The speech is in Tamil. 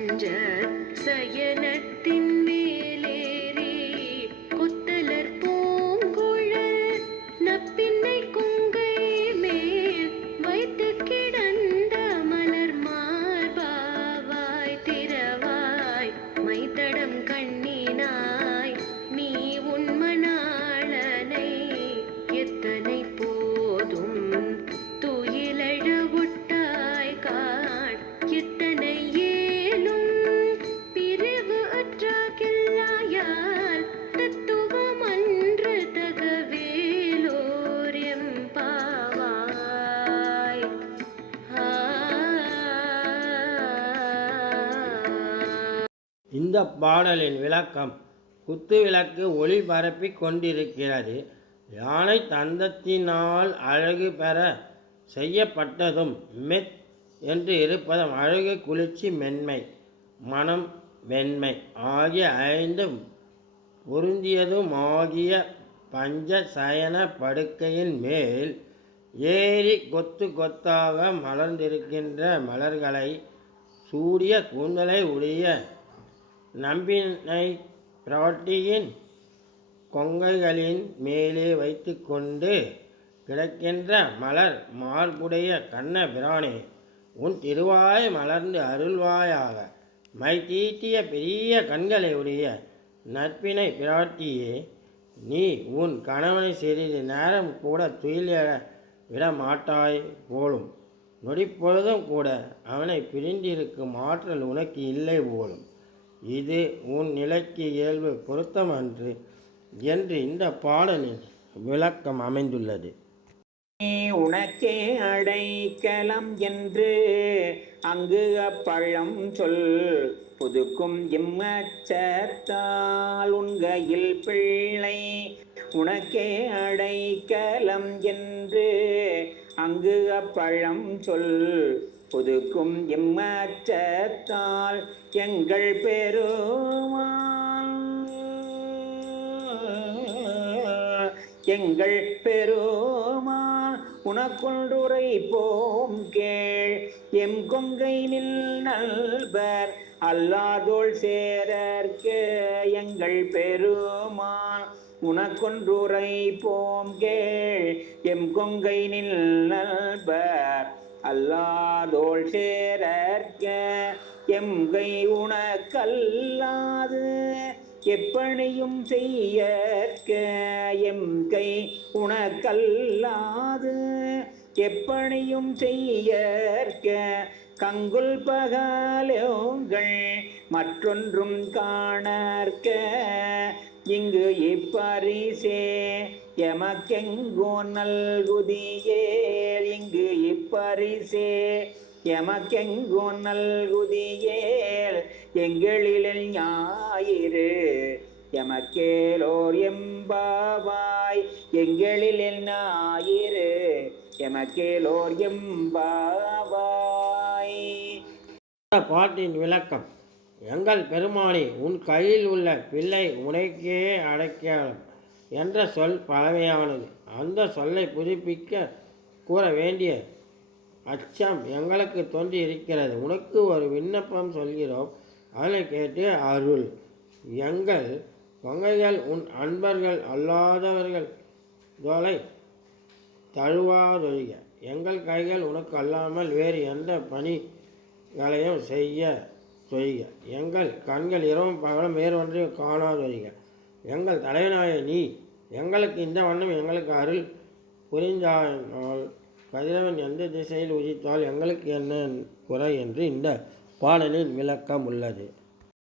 என்ற சயனத்தில் இந்த பாடலின் விளக்கம் குத்து விளக்கு ஒளி கொண்டிருக்கிறது. யானை தந்தத்தினால் அழகு பெற செய்யப்பட்டதும் மெத் என்று இருப்பதும் அழகு குளிர்ச்சி மென்மை மனம் வெண்மை ஆகிய ஐந்தும் பொருந்தியதுமாகிய பஞ்ச சயன படுக்கையின் மேல் ஏறி கொத்து கொத்தாக மலர்ந்திருக்கின்ற மலர்களை சூடிய கூந்தலை உடைய நம்பினை பிராட்டியின் கொங்கைகளின் மேலே வைத்துக்கொண்டு கிடக்கின்ற மலர் மார்புடைய கண்ண பிரானே உன் திருவாய் மலர்ந்து அருள்வாயாக. மை தீட்டிய பெரிய கண்களை உடைய நட்பினை பிராட்டியே நீ உன் கணவனை சிறிது நேரம் கூட துயில விட மாட்டாய் போலும். நொடிப்பொழுதும் கூட அவனை பிரிந்திருக்கும் ஆற்றல் உனக்கு இல்லை போலும். இது உன் நிலைக்கு இயல்பு பொருத்தமன்று என்று இந்த பாடலில் விளக்கம் அமைந்துள்ளது. நீ உனக்கே அடைக்கலம் என்று அங்கு அப்பழம் சொல். புதுக்கும் இம்மச்சத்தால் உண்கையில் பிள்ளை. உனக்கே அடைக்கலம் என்று அங்கு அப்பழம் சொல். புதுக்கும் எம்மாற்றத்தால் எங்கள் பெருமான். எங்கள் பெருமான் உனக்குன்றுரை போம் கேள். எம் கொங்கை நில் நல்பர் அல்லாதோள் சேரர்க்க எங்கள் பெருமான். உனக்கொன்றுரை போம் கேள். எம் கொங்கை நில் நல்பர் அல்லாதோள் சேரர்க்க எம்கை உனக்கல்லாது. எப்பணியும் செய்யற்க எம் கை உனக்கல்லாது. எப்பணியும் செய்யற்க கங்குல் பகலோங்கள் மற்றொன்றும் காணற்க. இங்கு இப்பரிசே எமக்கெங்கோ நல்குதியே இங்கு பரிசே. எமக்கெங்கோ நல்குதியேல் எங்களில் ஞாயிறு. எமக்கேலோர் எம்பாவாய் எங்களில் ஞாயிறு. எமக்கேலோர் எம்பாவாய். பாட்டின் விளக்கம் எங்கள் பெருமாளி உன் கையில் உள்ள பிள்ளை உனக்கே அடைக்கலாம் என்ற சொல் பழமையானது. அந்த சொல்லை புதுப்பிக்க கூற வேண்டிய அச்சம் எங்களுக்கு தோன்றி இருக்கிறது உனக்கு ஒரு விண்ணப்பம் சொல்கிறோம். அதனை கேட்டு அருள். எங்கள் பங்கைகள் உன் அன்பர்கள் அல்லாதவர்கள் தோலை தழுவாதொழிக. எங்கள் கைகள் உனக்கு அல்லாமல் வேறு எந்த பணிகளையும் செய்ய தொய்க எங்கள் கண்கள் இரவும் பகலும் வேறு ஒன்றையும் காணாதொழிக. எங்கள் தலைவனாய நீ எங்களுக்கு இந்த வண்ணம் எங்களுக்கு அருள் புரிந்தால் கதிரவன் எந்த திசையில் உதித்தால் எங்களுக்கு என்ன குறை என்று இந்த பாடலில் விளக்கம் உள்ளது